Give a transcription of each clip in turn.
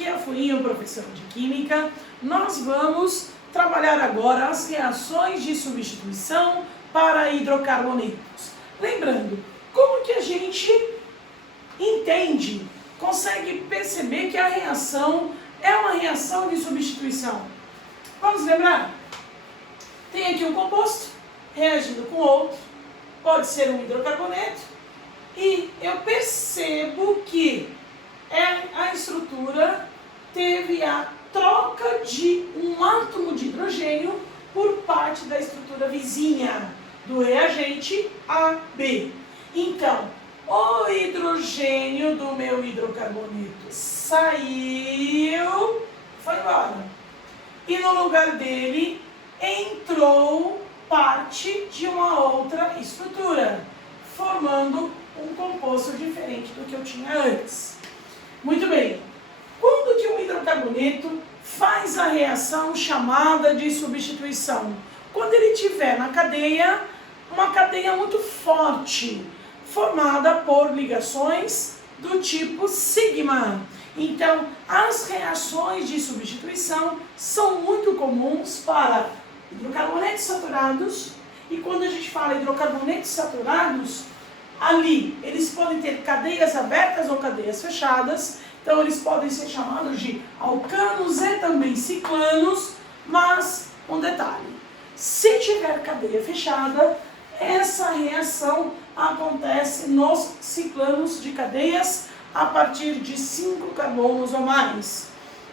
aqui é a Fuinho, professora de Química. Nós vamos trabalhar agora as reações de substituição para hidrocarbonetos. Lembrando, como que a gente entende, consegue perceber que a reação é uma reação de substituição? Vamos lembrar? Tem aqui um composto reagindo com outro, pode ser um hidrocarboneto, e eu percebo que a estrutura teve a troca de um átomo de hidrogênio por parte da estrutura vizinha do reagente AB. Então, o hidrogênio do meu hidrocarboneto saiu, foi embora. E no lugar dele entrou parte de uma outra estrutura, formando um composto diferente do que eu tinha antes. Muito bem. Quando que um hidrocarboneto faz a reação chamada de substituição? Quando ele tiver na cadeia, uma cadeia muito forte, formada por ligações do tipo sigma. Então, as reações de substituição são muito comuns para hidrocarbonetos saturados, e quando a gente fala hidrocarbonetos saturados, ali eles podem ter cadeias abertas ou cadeias fechadas, então eles podem ser chamados de alcanos e também ciclanos, mas um detalhe, se tiver cadeia fechada, essa reação acontece nos ciclanos de cadeias a partir de 5 carbonos ou mais.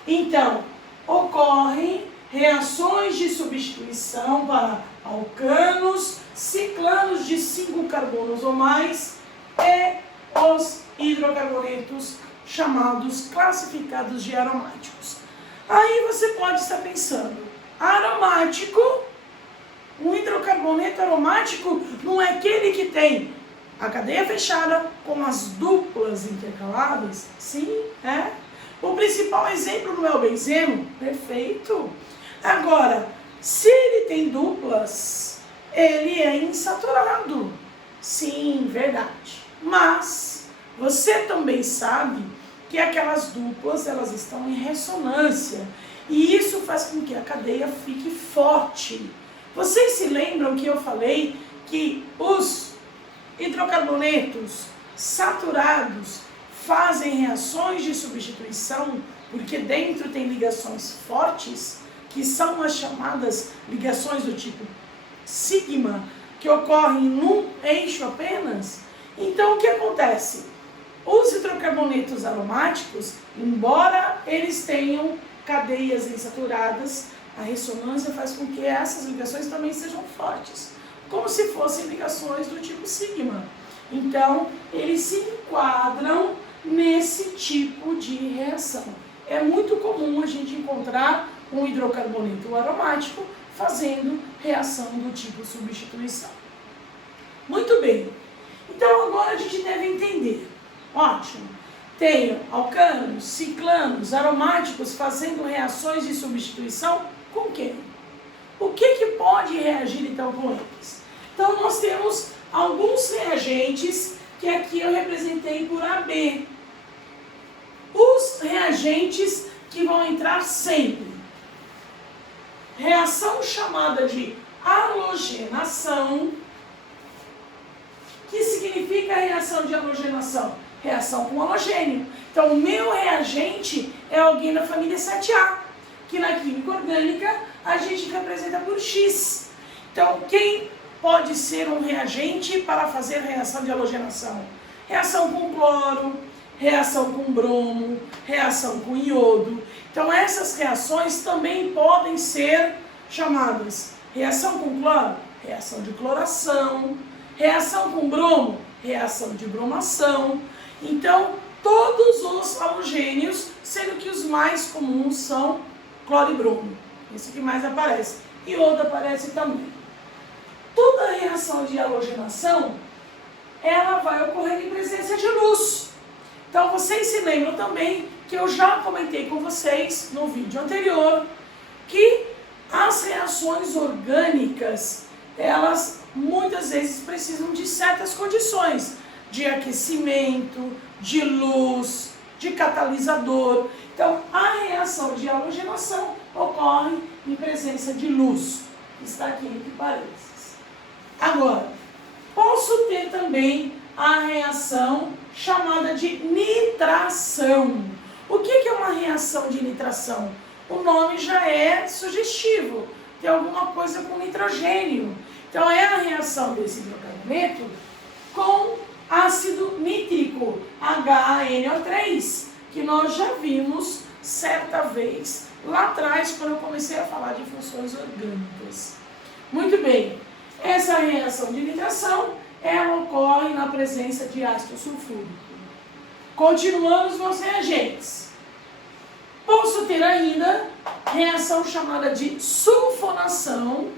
Então, ocorrem reações de substituição para alcanos, ciclanos de 5 carbonos ou mais e os hidrocarbonetos chamados, classificados de aromáticos. Aí você pode estar pensando, aromático, um hidrocarboneto aromático não é aquele que tem a cadeia fechada com as duplas intercaladas? Sim, é. O principal exemplo não é o benzeno? Perfeito. Agora, se ele tem duplas, ele é insaturado. Sim, verdade. Mas você também sabe que aquelas duplas, elas estão em ressonância. E isso faz com que a cadeia fique forte. Vocês se lembram que eu falei que os hidrocarbonetos saturados fazem reações de substituição porque dentro tem ligações fortes, que são as chamadas ligações do tipo sigma, que ocorrem num eixo apenas? Então, o que acontece? Os hidrocarbonetos aromáticos, embora eles tenham cadeias insaturadas, a ressonância faz com que essas ligações também sejam fortes, como se fossem ligações do tipo sigma. Então, eles se enquadram nesse tipo de reação. É muito comum a gente encontrar um hidrocarboneto aromático fazendo reação do tipo substituição. Muito bem. Então, agora a gente deve entender. Ótimo. Tenho alcanos, ciclanos, aromáticos fazendo reações de substituição com quem? O que pode reagir então com eles? Então, nós temos alguns reagentes que aqui eu representei por AB. Os reagentes que vão entrar sempre. Reação chamada de halogenação. Que significa a reação de halogenação? Reação com halogênio. Então, o meu reagente é alguém da família 7A, que na química orgânica a gente representa por X. Então, quem pode ser um reagente para fazer reação de halogenação? Reação com cloro, reação com bromo, reação com iodo. Então, essas reações também podem ser chamadas reação com cloro, reação de cloração, reação com bromo, reação de bromação. Então, todos os halogênios, sendo que os mais comuns são cloro e bromo. Esse que mais aparece. Iodo aparece também. Toda reação de halogenação, ela vai ocorrer em presença de luz. Então, vocês se lembram também que eu já comentei com vocês no vídeo anterior que as reações orgânicas, elas muitas vezes precisam de certas condições de aquecimento, de luz, de de catalisador. Então, a reação de halogenação ocorre em presença de luz, que está aqui entre parênteses. Agora, posso ter também a reação chamada de nitração. O que é uma reação de nitração? O nome já é sugestivo, tem alguma coisa com nitrogênio. Então, é a reação desse hidrocarboneto com ácido nítrico, HNO3, que nós já vimos certa vez lá atrás, quando eu comecei a falar de funções orgânicas. Muito bem, essa reação de nitração, ela ocorre na presença de ácido sulfúrico. Continuamos nos reagentes. Posso ter ainda reação chamada de sulfonação,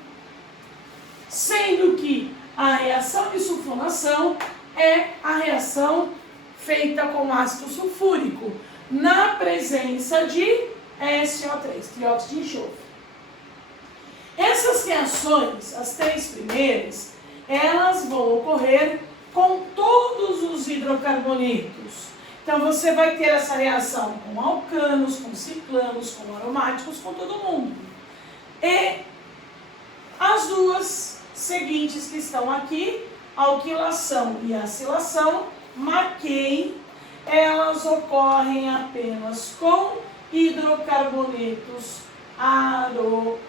sendo que a reação de sulfonação é a reação feita com ácido sulfúrico, na presença de SO3, trióxido de enxofre. Essas reações, as três primeiras, elas vão ocorrer com todos os hidrocarbonetos. Então você vai ter essa reação com alcanos, com ciclanos, com aromáticos, com todo mundo. E as duas seguintes que estão aqui, alquilação e acilação, marquei, elas ocorrem apenas com hidrocarbonetos aromáticos.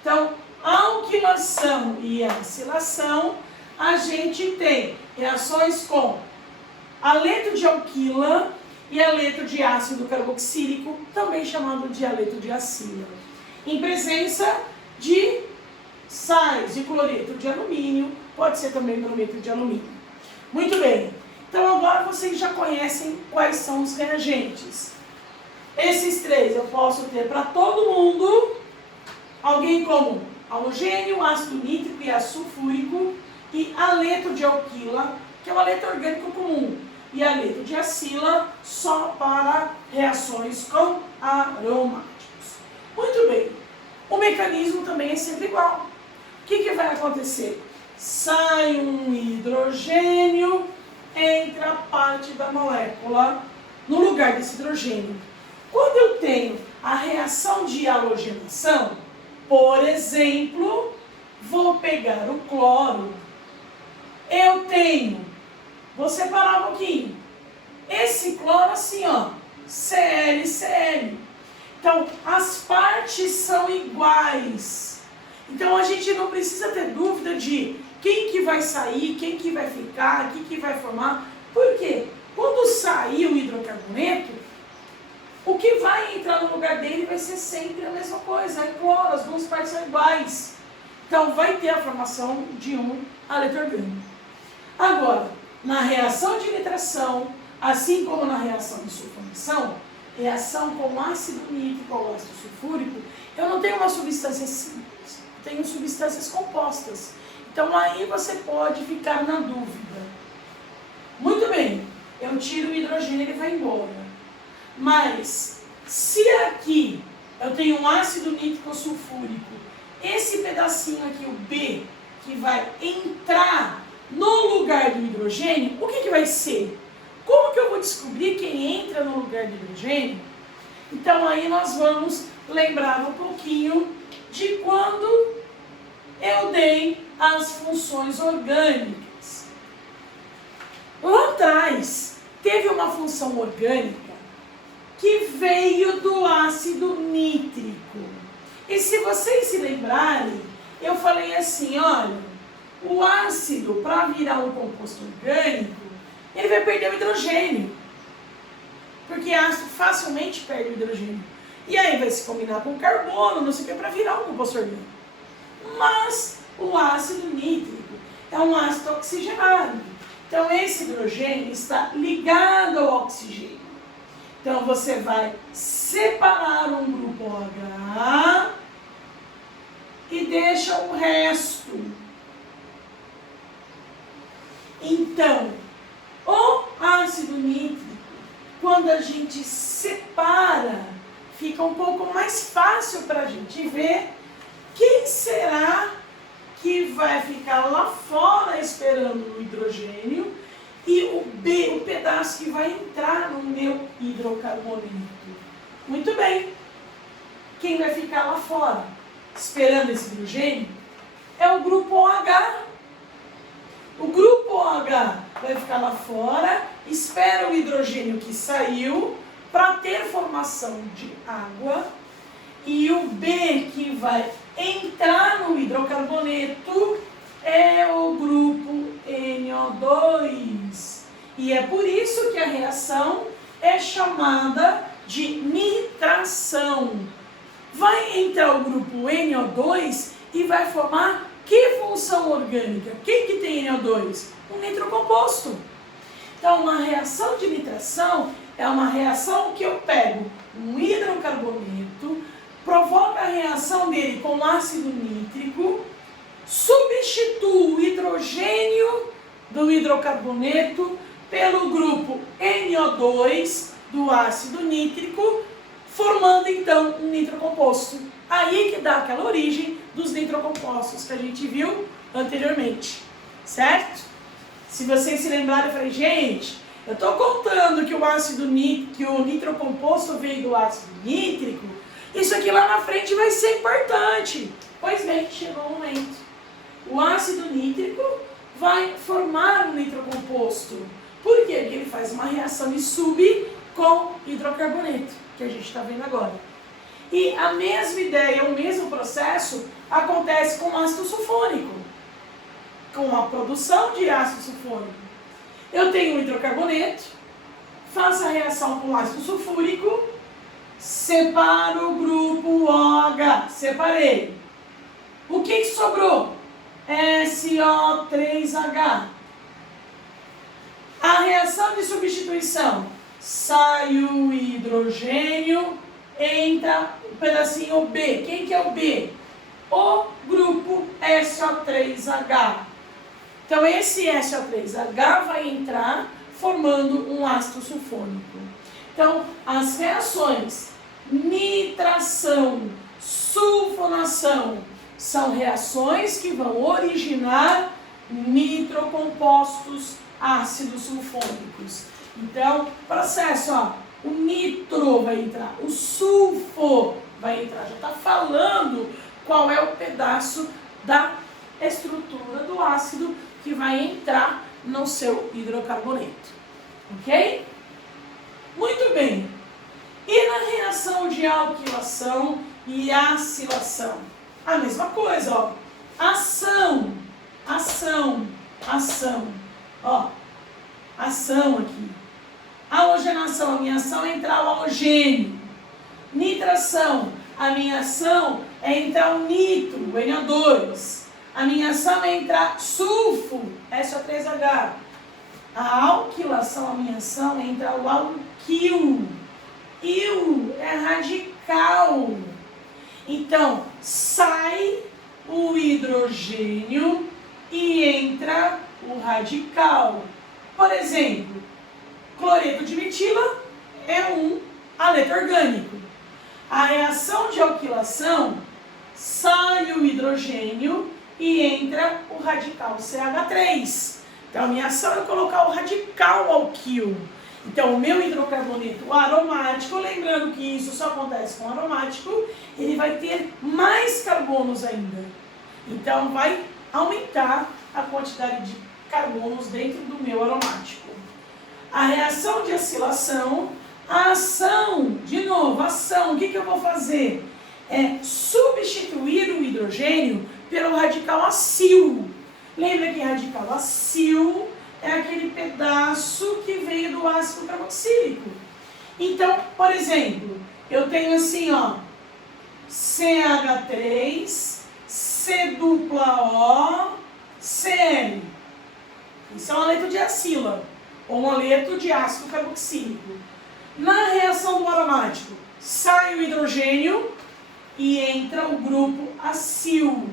Então, alquilação e acilação, a gente tem reações com haleto de alquila e haleto de ácido carboxílico, também chamado de haleto de acila, em presença de sais de cloreto de alumínio, pode ser também brometo de alumínio. Muito bem, então agora vocês já conhecem quais são os reagentes. Esses três eu posso ter para todo mundo, alguém como halogênio, ácido nítrico e ácido sulfúrico, e haleto de alquila, que é o haleto orgânico comum, e haleto de acila só para reações com aromáticos. Muito bem, o mecanismo também é sempre igual. O que vai acontecer? Sai um hidrogênio, entra a parte da molécula no lugar desse hidrogênio. Quando eu tenho a reação de halogenação, por exemplo, vou pegar o cloro, eu tenho, vou separar um pouquinho, esse cloro assim, ó, ClCl. Então, as partes são iguais. Então, a gente não precisa ter dúvida de quem que vai sair, quem que vai ficar, quem que vai formar. Por quê? Quando sair o hidrocarboneto, o que vai entrar no lugar dele vai ser sempre a mesma coisa. É cloro, as duas partes são iguais. Então, vai ter a formação de um haleto orgânico. Agora, na reação de nitração, assim como na reação de sulfonação, reação com ácido nítrico ou ácido sulfúrico, eu não tenho uma substância simples, eu tenho substâncias compostas. Então aí você pode ficar na dúvida. Muito bem, eu tiro o hidrogênio e ele vai embora. Mas, se aqui eu tenho um ácido nítrico sulfúrico, esse pedacinho aqui, o B, que vai entrar no lugar do hidrogênio, o que vai ser? Como que eu vou descobrir quem entra no lugar do hidrogênio? Então aí nós vamos lembrar um pouquinho de quando eu dei as funções orgânicas. Lá atrás, teve uma função orgânica que veio do ácido nítrico. E se vocês se lembrarem, eu falei assim, olha, o ácido, para virar um composto orgânico, ele vai perder o hidrogênio. Porque ácido facilmente perde o hidrogênio. E aí vai se combinar com carbono, não sei o que, para virar um composto orgânico. Mas o ácido nítrico é um ácido oxigenado. Então esse hidrogênio está ligado ao oxigênio. Então você vai separar um grupo OH e deixa o resto. Então, o ácido nítrico, quando a gente separa, fica um pouco mais fácil para a gente ver quem será que vai ficar lá fora esperando o hidrogênio e o B, o pedaço que vai entrar no meu hidrocarboneto. Muito bem. Quem vai ficar lá fora, esperando esse hidrogênio, é o grupo OH. O grupo OH vai ficar lá fora, espera o hidrogênio que saiu para ter formação de água. E o B que vai entrar no hidrocarboneto é o grupo NO2. E é por isso que a reação é chamada de nitração. Vai entrar o grupo NO2 e vai formar que função orgânica? Quem que tem NO2? Um nitrocomposto. Então, uma reação de nitração é uma reação que eu pego um hidrocarboneto, provoca a reação dele com ácido nítrico, substituo o hidrogênio do hidrocarboneto pelo grupo NO2 do ácido nítrico, formando então um nitrocomposto. Aí que dá aquela origem dos nitrocompostos que a gente viu anteriormente, certo? Se vocês se lembrarem, eu falei, gente, eu estou contando que o nitrocomposto veio do ácido nítrico, isso aqui lá na frente vai ser importante. Pois bem, chegou o momento. O ácido nítrico vai formar um nitrocomposto. Por quê? Porque ele faz uma reação de sub com hidrocarboneto, que a gente está vendo agora. E a mesma ideia, o mesmo processo acontece com ácido sulfônico, com a produção de ácido sulfônico. Eu tenho um hidrocarboneto, faço a reação com ácido sulfúrico, separo o grupo OH, separei. O que sobrou? SO3H. A reação de substituição, sai o hidrogênio, entra o pedacinho B. Quem que é o B? O grupo SO3H. Então esse SO3H vai entrar formando um ácido sulfônico. Então as reações nitração, sulfonação são reações que vão originar nitrocompostos ácidos sulfônicos. Então, processo, ó, o nitro vai entrar, o sulfo vai entrar. Já está falando qual é o pedaço da estrutura do ácido que vai entrar no seu hidrocarboneto. Ok? Muito bem. E na reação de alquilação e acilação? A mesma coisa, ó. Ação, ação, ação. Ó, ação aqui. Halogenação, a minha ação é entrar o halogênio. Nitração, a minha ação é entrar o nitro, o NO2. A minha ação é entrar sulfo, SO3H. A alquilação, a minha ação é entrar o alquil. Il é radical. Então, sai o hidrogênio e entra o radical. Por exemplo, cloreto de metila é um aleto orgânico. A reação de alquilação, sai o hidrogênio e entra o radical CH3. Então, a minha ação é colocar o radical alquil. Então, o meu hidrocarboneto aromático, lembrando que isso só acontece com aromático, ele vai ter mais carbonos ainda. Então, vai aumentar a quantidade de carbonos dentro do meu aromático. A reação de acilação, a ação, de novo, ação, o que eu vou fazer? É substituir o hidrogênio pelo radical acil. Lembra que radical acil é aquele pedaço que veio do ácido carboxílico. Então, por exemplo, eu tenho assim, ó, CH3, C dupla O, Cl. Isso é um aleto de acila, ou um aleto de ácido carboxílico. Na reação do aromático, sai o hidrogênio e entra o grupo acil,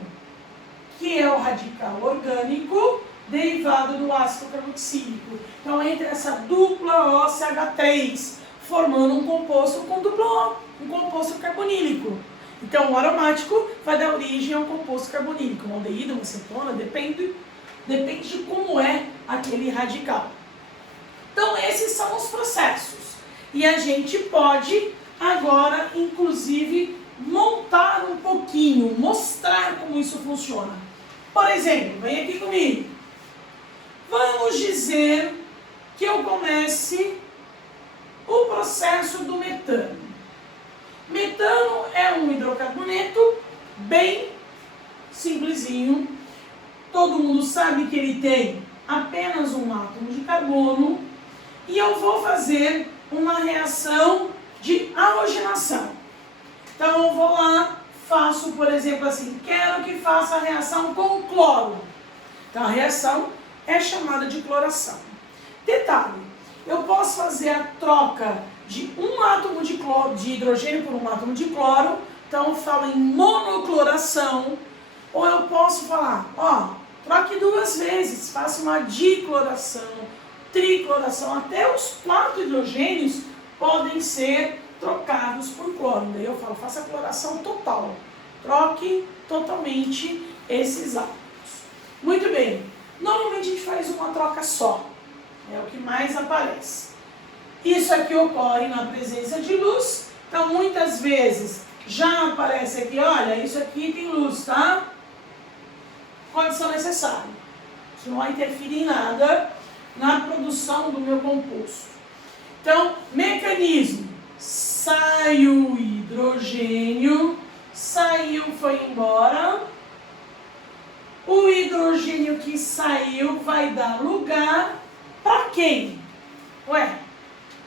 que é o radical orgânico derivado do ácido carboxílico. Então entra essa dupla OCH3, formando um composto com dupla O, um composto carbonílico. Então o aromático vai dar origem a um composto carbonílico, uma aldeído, uma cetona, depende de como é aquele radical. Então, esses são os processos. E a gente pode agora, inclusive, montar um pouquinho, mostrar como isso funciona. Por exemplo, vem aqui comigo. Vamos dizer que eu comece o processo do metano. Metano é um hidrocarboneto bem simplesinho. Todo mundo sabe que ele tem apenas um átomo de carbono. E eu vou fazer uma reação de halogenação. Então eu vou lá, faço, por exemplo, assim, quero que faça a reação com o cloro. Então a reação é chamada de cloração. Detalhe, eu posso fazer a troca de um átomo de hidrogênio por um átomo de cloro, então eu falo em monocloração, ou eu posso falar, ó, troque 2 vezes, faça uma dicloração, tricloração, até os 4 hidrogênios podem ser trocados por cloro. Daí eu falo, faça a cloração total, troque totalmente esses átomos. Muito bem, normalmente a gente faz uma troca só, é o que mais aparece. Isso aqui ocorre na presença de luz, então muitas vezes já aparece aqui, olha, isso aqui tem luz, tá? Condição necessária. Isso não vai interferir em nada na produção do meu composto. Então, mecanismo. Sai o hidrogênio, saiu, foi embora. O hidrogênio que saiu vai dar lugar para quem? Ué,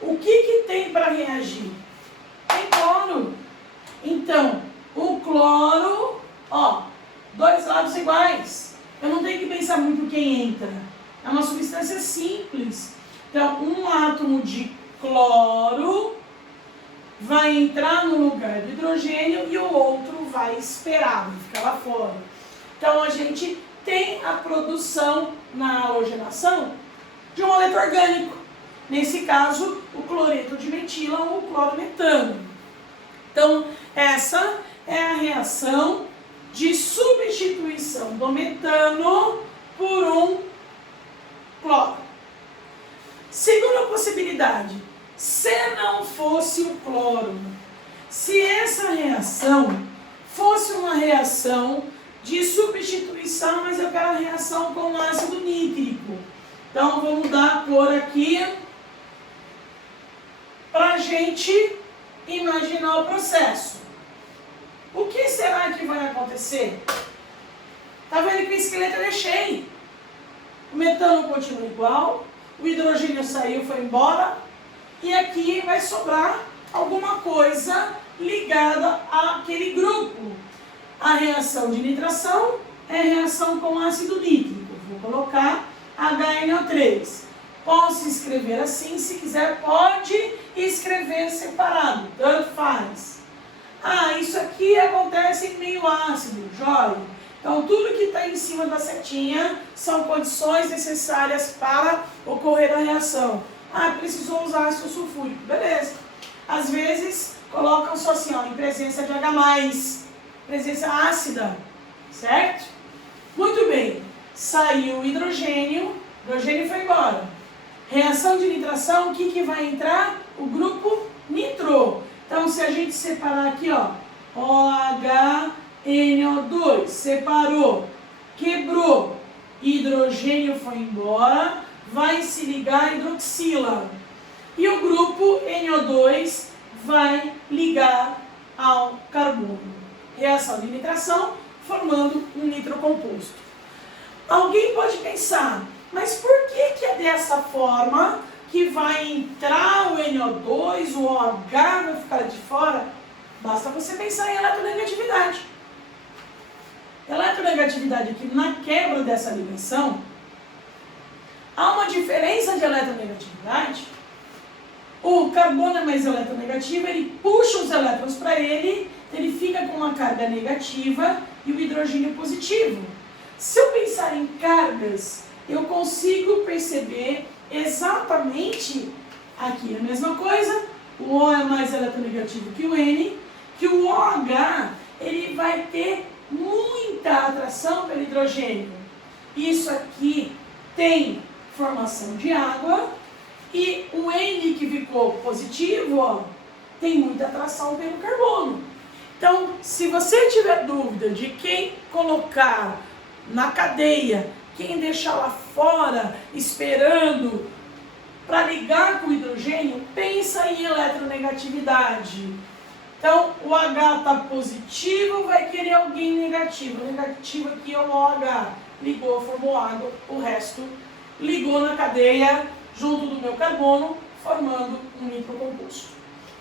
o que tem para reagir? Tem cloro. Então, o cloro, ó, 2 lados iguais. Eu não tenho que pensar muito quem entra. É uma substância simples. Então, um átomo de cloro vai entrar no lugar do hidrogênio e o outro vai esperar, vai ficar lá fora. Então, a gente tem a produção na halogenação de um moleto orgânico. Nesse caso, o cloreto de metila ou o clorometano. Então, essa é a reação de substituição do metano por um cloro. Segunda possibilidade, se não fosse o cloro, se essa reação fosse uma reação de substituição, mas eu quero a reação com ácido nítrico. Então, vou mudar a cor aqui para a gente imaginar o processo. O que será que vai acontecer? Tá vendo que o esqueleto é cheio? O metano continua igual, o hidrogênio saiu, foi embora, e aqui vai sobrar alguma coisa ligada àquele grupo. A reação de nitração é reação com ácido nítrico. Vou colocar HNO3. Posso escrever assim, se quiser pode escrever separado, tanto faz. Ah, isso aqui acontece em meio ácido, jóia. Então, tudo que está em cima da setinha são condições necessárias para ocorrer a reação. Ah, precisou usar ácido sulfúrico, beleza. Às vezes, colocam só assim, ó, em presença de H+, presença ácida, certo? Muito bem, saiu o hidrogênio foi embora. Reação de nitração, o que vai entrar? O grupo nitro. Então, se a gente separar aqui, ó, OH-NO2, separou, quebrou, hidrogênio foi embora, vai se ligar a hidroxila. E o grupo NO2 vai ligar ao carbono. Reação de nitração, formando um nitrocomposto. Alguém pode pensar, mas por que é dessa forma que vai entrar o NO2, o OH vai ficar de fora? Basta você pensar em eletronegatividade. Eletronegatividade aqui na quebra dessa ligação, há uma diferença de eletronegatividade. O carbono é mais eletronegativo, ele puxa os elétrons para ele fica com uma carga negativa e o hidrogênio positivo. Se eu pensar em cargas, eu consigo perceber exatamente aqui a mesma coisa. O O é mais eletronegativo que o N, que o OH ele vai ter muita atração pelo hidrogênio. Isso aqui tem formação de água E o N que ficou positivo, ó, tem muita atração pelo carbono. Então, se você tiver dúvida de quem colocar na cadeia, quem deixar lá fora, esperando para ligar com o hidrogênio, pensa em eletronegatividade. Então, o H está positivo, vai querer alguém negativo. O negativo aqui é o OH. Ligou, formou água, o resto ligou na cadeia, junto do meu carbono, formando um nitrocomposto.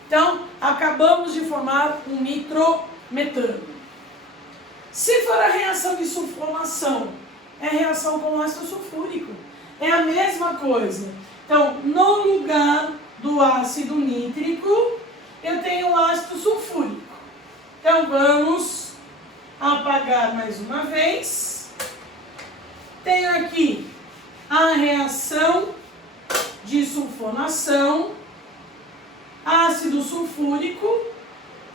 Então, acabamos de formar um nitrometano. Se for a reação de sulfonação, é reação com ácido sulfúrico. É a mesma coisa. Então, no lugar do ácido nítrico, eu tenho o ácido sulfúrico. Então, vamos apagar mais uma vez. Tenho aqui a reação de sulfonação, ácido sulfúrico,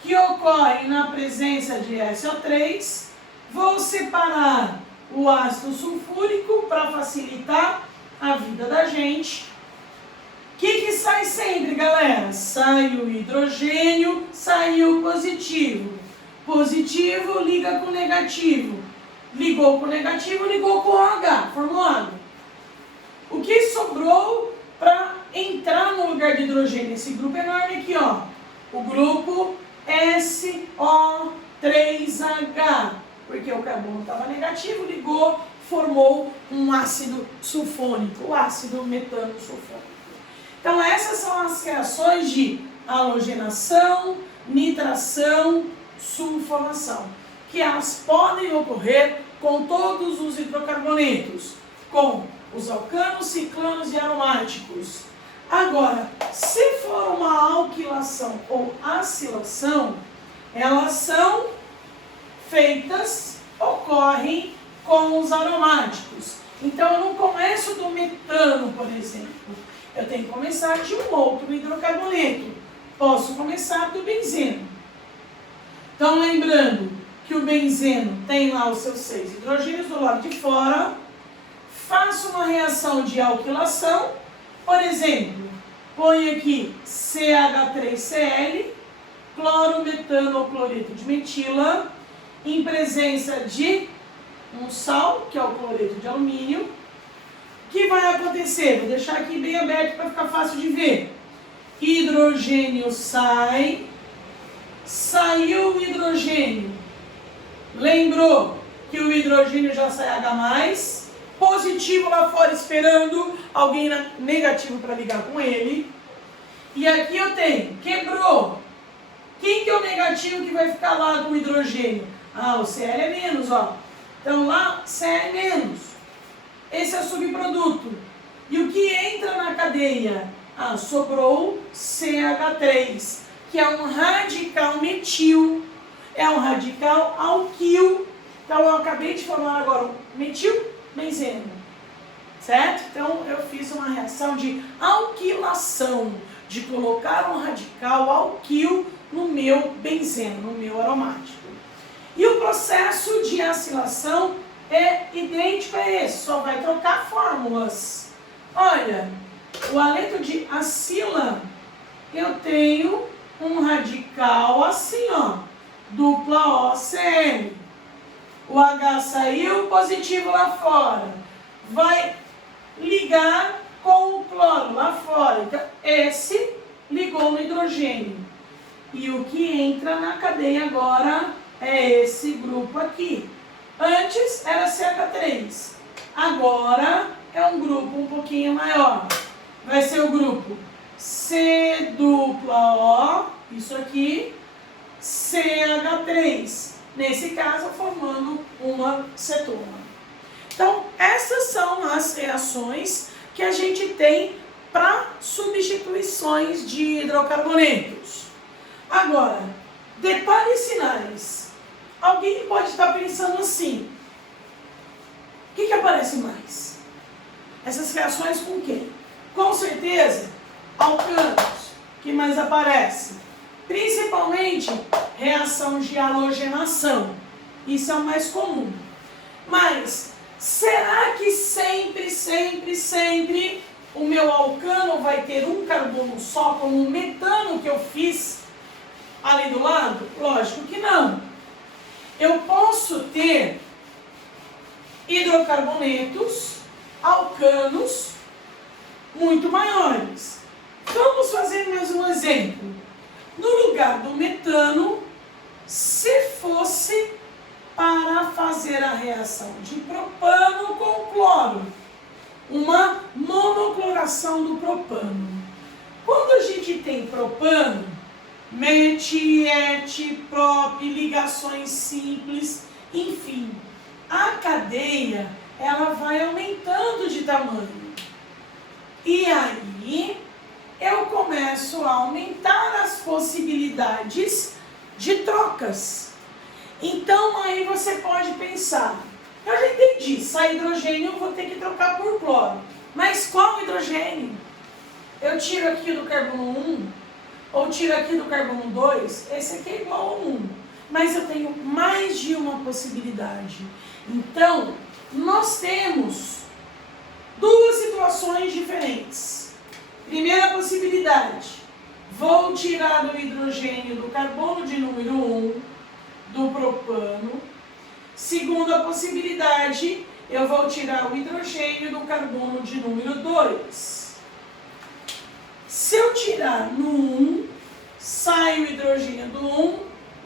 que ocorre na presença de SO3. Vou separar o ácido sulfúrico para facilitar a vida da gente. O que sai sempre, galera? Sai o hidrogênio, sai o positivo. Positivo liga com negativo. Ligou com negativo, ligou com OH, formou água. O que sobrou para entrar no lugar de hidrogênio? Esse grupo enorme aqui, ó. O grupo SO3H. Porque o carbono estava negativo, ligou, formou um ácido sulfônico, o ácido metano sulfônico. Então, essas são as reações de halogenação, nitração, sulfonação, que elas podem ocorrer com todos os hidrocarbonetos, com os alcanos, ciclanos e aromáticos. Agora, se for uma alquilação ou acilação, elas são feitas, ocorrem com os aromáticos. Então, eu não começo do metano, por exemplo. Eu tenho que começar de um outro hidrocarboneto. Posso começar do benzeno. Então, lembrando que o benzeno tem lá os seus 6 hidrogênios do lado de fora. Faço uma reação de alquilação. Por exemplo, ponho aqui CH3Cl, cloro, metano ou cloreto de metila, em presença de um sal, que é o cloreto de alumínio. O que vai acontecer? Vou deixar aqui bem aberto para ficar fácil de ver. Hidrogênio sai, saiu o hidrogênio. Lembrou que o hidrogênio já sai H+, positivo lá fora esperando alguém negativo para ligar com ele. E aqui eu tenho, quebrou. Quem que é o negativo que vai ficar lá com o hidrogênio? Ah, o Cl é menos, ó. Então lá, Cl é menos. Esse é o subproduto. E o que entra na cadeia? Ah, sobrou CH3, que é um radical metil. É um radical alquil. Então eu acabei de formar agora um metil benzeno. Certo? Então eu fiz uma reação de alquilação, de colocar um radical alquil no meu benzeno, no meu aromático. E o processo de acilação é idêntico a esse, só vai trocar fórmulas. Olha, o aleto de acila, eu tenho um radical assim, ó, dupla OCl. O H saiu, positivo lá fora. Vai ligar com o cloro lá fora. Então, esse ligou no hidrogênio. E o que entra na cadeia agora é esse grupo aqui. Antes era CH3. Agora é um grupo um pouquinho maior. Vai ser o grupo C dupla O, isso aqui, CH3. Nesse caso, formando uma cetona. Então, essas são as reações que a gente tem para substituições de hidrocarbonetos. Agora, detalhes finais. Alguém pode estar pensando assim: o que aparece mais? Essas reações com o quê? Com certeza, alcanos. O que mais aparece? Principalmente reação de halogenação. Isso é o mais comum. Mas será que sempre o meu alcano vai ter um carbono só, como o metano que eu fiz ali do lado? Lógico que não. Eu posso ter hidrocarbonetos, alcanos muito maiores. Vamos fazer mais um exemplo. No lugar do metano, se fosse para fazer a reação de propano com cloro, uma monocloração do propano. Quando a gente tem propano, met, et, prop, ligações simples, enfim, a cadeia ela vai aumentando de tamanho. E aí eu começo a aumentar as possibilidades de trocas. Então aí você pode pensar, eu já entendi, sai hidrogênio eu vou ter que trocar por cloro. Mas qual hidrogênio? Eu tiro aqui do carbono 1, ou tiro aqui do carbono 2, esse aqui é igual a 1. Mas eu tenho mais de uma possibilidade. Então, nós temos duas situações diferentes. Primeira possibilidade, vou tirar o hidrogênio do carbono de número 1, do propano. Segunda possibilidade, eu vou tirar o hidrogênio do carbono de número 2. Se eu tirar no 1, sai o hidrogênio do 1,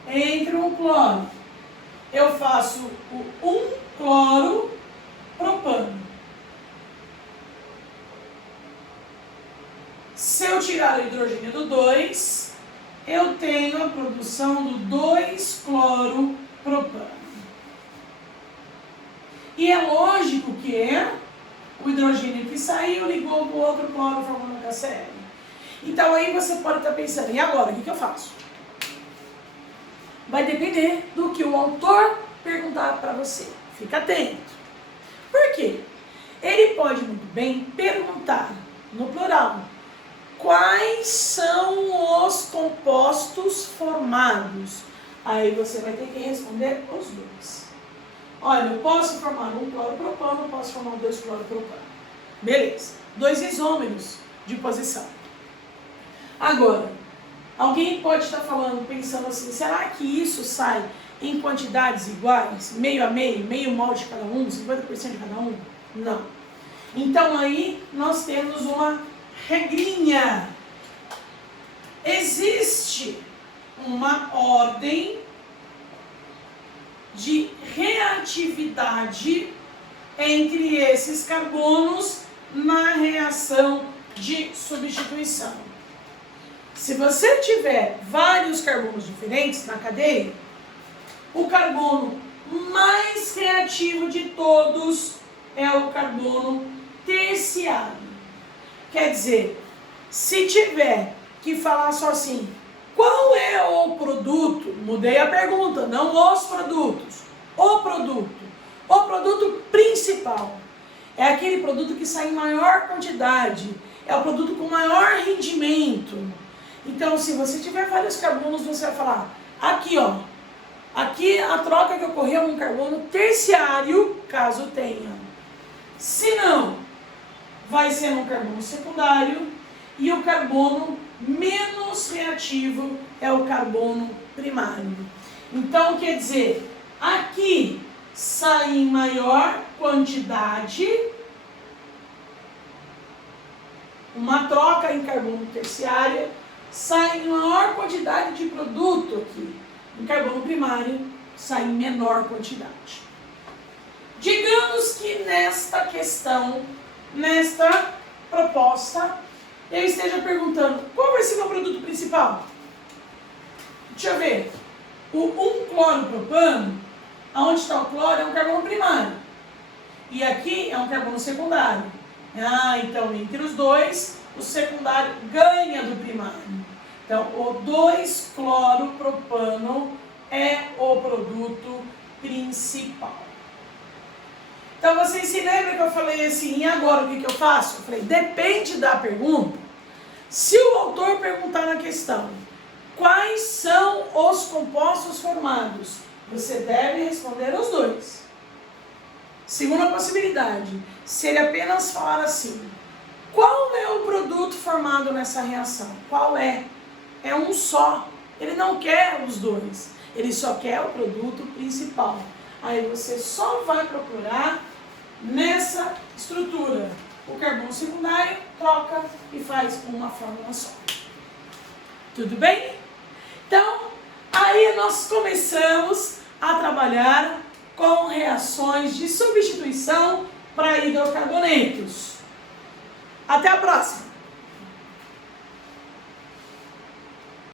entra um cloro. Eu faço o 1-cloro-propano. Se eu tirar o hidrogênio do 2, eu tenho a produção do 2-cloro-propano. E é lógico que o hidrogênio que saiu ligou com o outro cloro formando HCl. Então aí você pode estar pensando, e agora, o que eu faço? Vai depender do que o autor perguntar para você. Fica atento. Por quê? Ele pode muito bem perguntar, no plural, quais são os compostos formados? Aí você vai ter que responder os dois. Olha, eu posso formar um cloropropano, eu posso formar dois cloropropano. Beleza. 2 isômeros de posição. Agora, alguém pode estar falando, pensando assim, será que isso sai em quantidades iguais? Meio a meio, meio mol de cada um, 50% de cada um? Não. Então aí nós temos uma regrinha. Existe uma ordem de reatividade entre esses carbonos na reação de substituição. Se você tiver vários carbonos diferentes na cadeia, o carbono mais reativo de todos é o carbono terciário. Quer dizer, se tiver que falar só assim, qual é o produto? Mudei a pergunta, não os produtos. O produto principal. É aquele produto que sai em maior quantidade. É o produto com maior rendimento. Então, se você tiver vários carbonos, você vai falar, aqui ó, aqui a troca que ocorreu é um carbono terciário, caso tenha. Se não, vai ser um carbono secundário e o carbono menos reativo é o carbono primário. Então, quer dizer, aqui sai em maior quantidade, uma troca em carbono terciário, sai em maior quantidade de produto aqui. Em carbono primário, sai em menor quantidade. Digamos que nesta questão, nesta proposta, eu esteja perguntando, qual vai ser o meu produto principal? Deixa eu ver. O 1-cloropropano, aonde está o cloro, é um carbono primário. E aqui é um carbono secundário. Ah, então entre os dois, o secundário ganha do primário. Então, o 2-cloropropano é o produto principal. Então, vocês se lembram que eu falei assim, e agora o que eu faço? Eu falei, depende da pergunta. Se o autor perguntar na questão, quais são os compostos formados? Você deve responder os dois. Segunda possibilidade, se ele apenas falar assim, Qual é o produto formado nessa reação? Qual é? É um só. Ele não quer os dois. Ele só quer o produto principal. Aí você só vai procurar nessa estrutura. O carbono secundário troca e faz uma fórmula só. Tudo bem? Então, aí nós começamos a trabalhar com reações de substituição para hidrocarbonetos. Até a próxima!